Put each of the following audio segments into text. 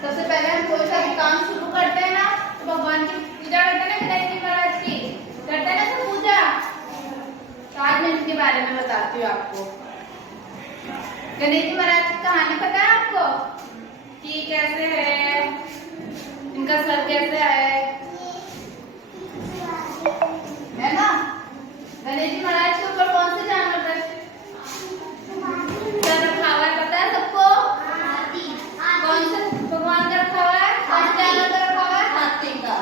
सबसे पहले हम कोई सा भी काम शुरू करते हैं ना तो भगवान की पूजा करते हैं ना, गणेश जी महाराज की करते हैं ना तो पूजा। तो आज मैं इनके बारे में बताती हूँ आपको। गणेश जी महाराज की कहानी पता है आपको कि कैसे है, इनका सर कैसे है ना। गणेश जी महाराज के ऊपर कौन से जानवर का सर रखा हुआ है पता है सबको? कौन से भगवान का रखा हुआ है? कौन से जानवर का रखा हुआ है? हाथी का।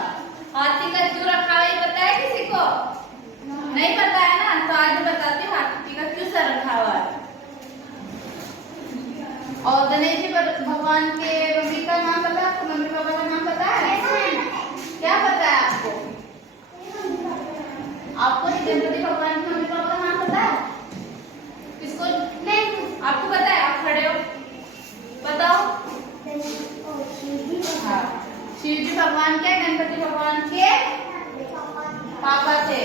हाथी का क्यों रखा हुआ है पता है किसी को? नहीं पता है ना, तो आज मैं बताती हूँ हाथी का क्यों सर रखा हुआ है। और गणेश जी भगवान के मम्मी का नाम पता है आपको? मम्मी पापा का नाम पता है? क्या पता है आपको? आपको गणपति भगवान के मम्मी पापा का नाम पता है? किसको नहीं? आपको पता है? आप खड़े हो, बताओ। हाँ, शिव जी भगवान के गणपति भगवान के पापा थे।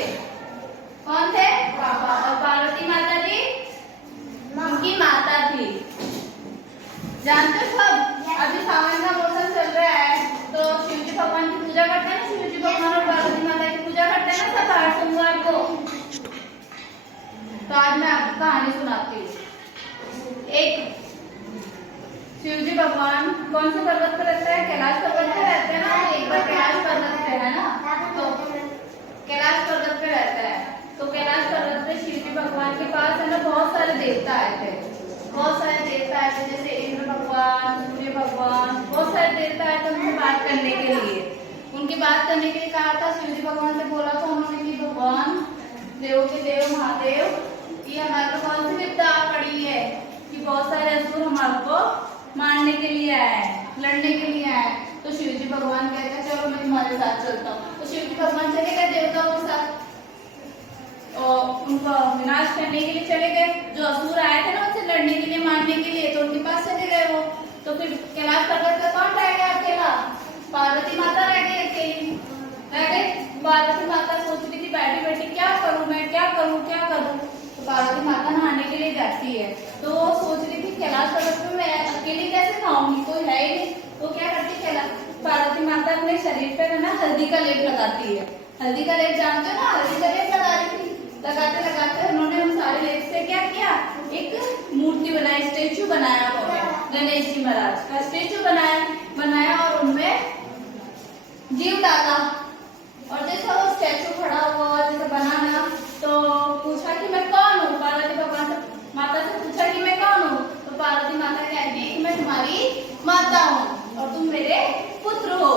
कौन थे? पापा। और पार्वती माता जी उनकी माता थी। जानते हो सब? अभी सावन का मौसम चल रहा है तो शिव जी भगवान की पूजा करते हैं ना, शिव जी भगवान और पार्वती माता की पूजा करते हैं ना सब हर सोमवार को। तो आज मैं आपको कहानी सुनाती हूँ। एक शिव जी भगवान कौन से पर्वत पर रहते हैं? कैलाश पर्वत पे रहते हैं ना। एक बार कैलाश पर्वत पे है ना, तो कैलाश पर्वत पे रहता है। तो कैलाश पर्वत पे शिव जी भगवान के पास है ना बहुत सारे देवता आए थे। बहुत सारे देवता आए थे, जैसे इंद्र भगवान, सूर्य भगवान, बहुत सारे देवता आए थे उनसे बात करने के लिए। उनकी बात करने के लिए कहा था, शिव जी भगवान से बोला था उन्होंने कि भगवान देवों के देव महादेव, ये हमारे को कौन सी विपदा पड़ी है कि बहुत सारे असुर हमारे को मारने के लिए आए, लड़ने के लिए आए। तो शिव जी भगवान कहते हैं चलो मैं तुम्हारे साथ चलता हूँ। तो शिव जी भगवान चले गए देवताओं के साथ और उनका विनाश करने के लिए चले गए। जो असुर आए थे ना उनसे लड़ने के लिए, मारने के लिए, तो उनके पास चले गए वो। तो फिर कैलाश पर्वत पर कौन रह गया अकेला? पार्वती माता रह गई अकेली, रह गई। पार्वती माता सोच रही थी बैठी बैठी क्या करूं मैं, क्या करूं क्या करूं। तो पार्वती माता नहाने के लिए जाती है, तो वो सोच रही थी कैलाश पर्वत पे मैं अकेली कैसे नहाऊंगी, कोई है ही नहीं। तो क्या करती कैलाश पार्वती माता अपने शरीर पे ना हल्दी का लेप लगाती है। हल्दी का लेप जानते हो ना? हल्दी का लेप लगा रही थी। लगाते लगाते उन्होंने उन सारे लेप से क्या किया, एक मूर्ति बनाई, स्टेचू बनाया उन्होंने। गणेश जी महाराज का स्टेचू बनाया और उनमें जीव डाला। और जैसा वो स्टेचू खड़ा हुआ जैसे बनाना, तो पूछा कि मैं कौन हूँ? पार्वती भगवान से माता से पूछा कि मैं कौन हूँ? तो पार्वती माता कहती है कि मैं तुम्हारी माता हूँ और तुम मेरे पुत्र हो।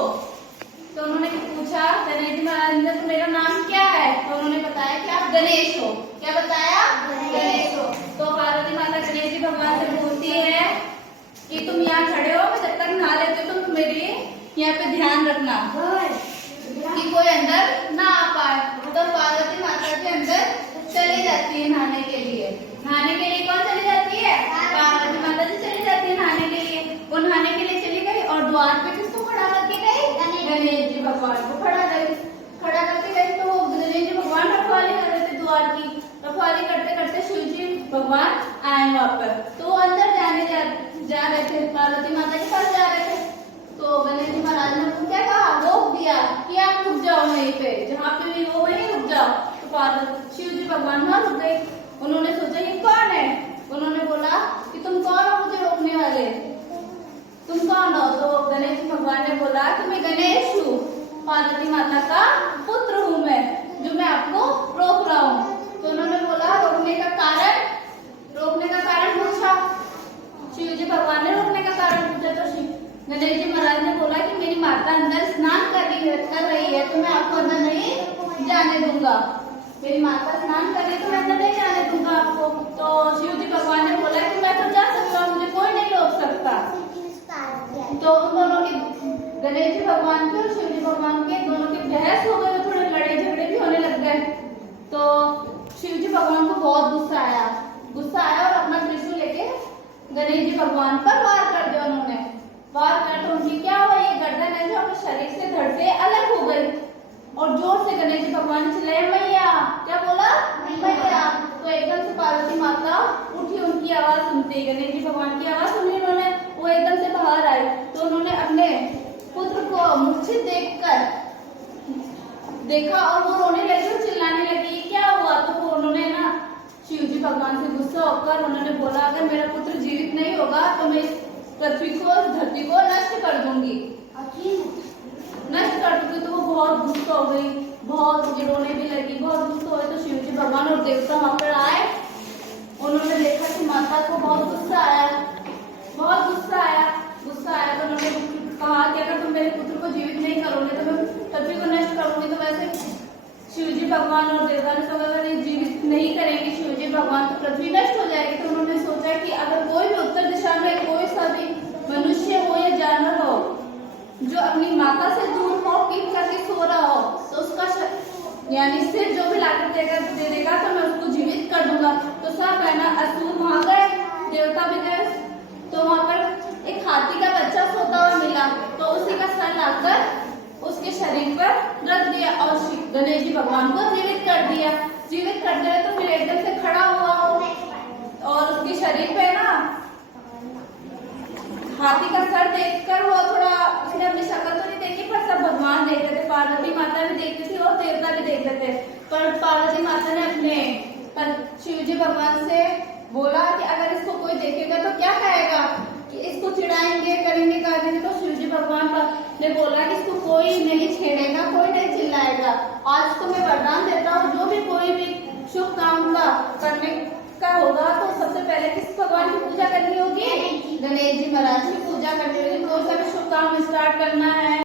तो उन्होंने पूछा गणेश जी महाराज ने तो मेरा नाम क्या है? तो उन्होंने बताया कि आप गणेश हो। क्या बताया? गणेश हो। तो पार्वती माता गणेश जी भगवान से बोलती है कि तुम यहाँ खड़े हो, मैं जब तक नहा लेती हूँ तुम मेरे यहाँ पे ध्यान रखना कि कोई अंदर ना आ पाए। तो पार्वती माता के अंदर चली जाती है नहाने के लिए। नहाने के लिए कौन चली जाती है? पार्वती माता जी चली जाती है नहाने के लिए। वो नहाने के लिए चली गई और द्वार पे किसको खड़ा करके गई? गणेश जी भगवान को खड़ा करके गई। तो गणेश जी भगवान रखवाली कर रहे थे द्वार की। रखवाली करते करते शिव जी भगवान आए वहां पर, तो वो अंदर जा रहे थे, पार्वती माता के पास जा रहे थे। तो गणेश जी महाराज ने उनको क्या कहा, रोक दिया कि आप रुक जाओ वहीं पे, जहाँ पे भी वो वहीं रुक जाओ। तो पार्वती शिव जी भगवान वहां रुक गए। उन्होंने सोचा ये कौन है? उन्होंने बोला कि तुम कौन हो मुझे रोकने वाले, तुम कौन हो? तो गणेश जी भगवान ने बोला कि मैं गणेश हूँ, पार्वती माता का पुत्र हूँ मैं, जो मैं आपको रोक रहा हूँ। तो उन्होंने बोला रोकने का कारण पूछा। शिव जी भगवान ने रोकने का कारण पूछा तो गणेश जी महाराज ने बोला कि मेरी माता अंदर स्नान कर रही है तो मैं आपको अंदर नहीं जाने दूंगा। मेरी माता स्नान कर रही तो मैं अंदर नहीं जाने दूंगा आपको। तो शिव जी भगवान ने बोला कि मैं तो जा सकता हूँ, मुझे कोई नहीं रोक सकता। तो उन दोनों के, गणेश जी भगवान के और शिव जी भगवान के, दोनों की बहस हो गई, थोड़े लड़ाई झगड़े भी होने लग गए। तो शिव जी भगवान को बहुत गुस्सा आया और अपना त्रिशूल लेके गणेश जी भगवान पर वार कर दिया उन्होंने। वार कर तो उनकी क्या हुआ, ये गर्दन है जो अपने शरीर से धड़ से अलग हो गई और जोर से गणेश जी भगवान ने चिल्लाया मैया। क्या बोला? मैया। तो एकदम से पार्वती माता उठी, उनकी आवाज सुनते ही, गणेश जी भगवान की आवाज सुनी उन्होंने, वो एकदम से बाहर आई। तो उन्होंने अपने मूर्छित देखा और वो रोने लगी और चिल्लाने लगी। क्या हुआ? तो वो उन्होंने ना शिव जी भगवान से गुस्सा होकर उन्होंने बोला, अगर मेरा पुत्र जीवित नहीं होगा तो मैं इस पृथ्वी को, धरती को नष्ट कर दूंगी, नष्ट कर दूंगी। तो वो बहुत गुस्सा हो गई, बहुत रोने भी लगी, बहुत गुस्सा हो गई। तो शिव जी भगवान और देवता वहां पर आए। उन्होंने देखा कि माता को बहुत गुस्सा आया, बहुत गुस्सा आया तो उन्होंने कहा कि अगर तुम मेरे पुत्र को जीवित नहीं करोगे तो मैं पृथ्वी को नष्ट करूंगी। तो वैसे शिवजी भगवान और देवता ने सोचा अगर ये जीवित नहीं करेंगे शिवजी भगवान तो पृथ्वी नष्ट हो जाएगी। तो उन्होंने सोचा कि अगर कोई भी उत्तर दिशा में कोई सा भी मनुष्य हो या जानवर हो जो अपनी माता से दूर हो, पीठ करके सो रहा हो, तो उसका यानी सिर जो भी लाकर दे देगा तो मैं उसको जीवित कर दूंगा। तो सब है ना असुर वहां गए, देवता भी गए। तो वहां पर एक हाथी का बच्चा सोता हुआ मिला, तो उसी का सर लाकर उसके शरीर पर रख दिया और गणेश जी भगवान को जीवित कर दिया। तो फिर एकदम से खड़ा हुआ और उसके शरीर पे ना हाथी का सर देखकर वो थोड़ा, उसने अपनी शक्ल तो नहीं देखी पर सब भगवान देख रहे थे, पार्वती माता भी देखती थी और देवता भी देख रहे थे। पर पार्वती माता ने अपने शिव जी भगवान से बोला कि अगर इसको कोई देखेगा तो क्या कहेगा कि इसको चिढ़ाएंगे, करेंगे। तो शिव जी भगवान ने बोला कि इसको कोई नहीं छेड़ेगा, कोई नहीं चिल्लाएगा। आज तो मैं वरदान देता हूँ, जो भी कोई भी शुभ काम का करने का होगा तो सबसे पहले किस भगवान की पूजा करनी होगी? गणेश जी महाराज की पूजा करनी होगी। कोई सा भी शुभ काम स्टार्ट करना है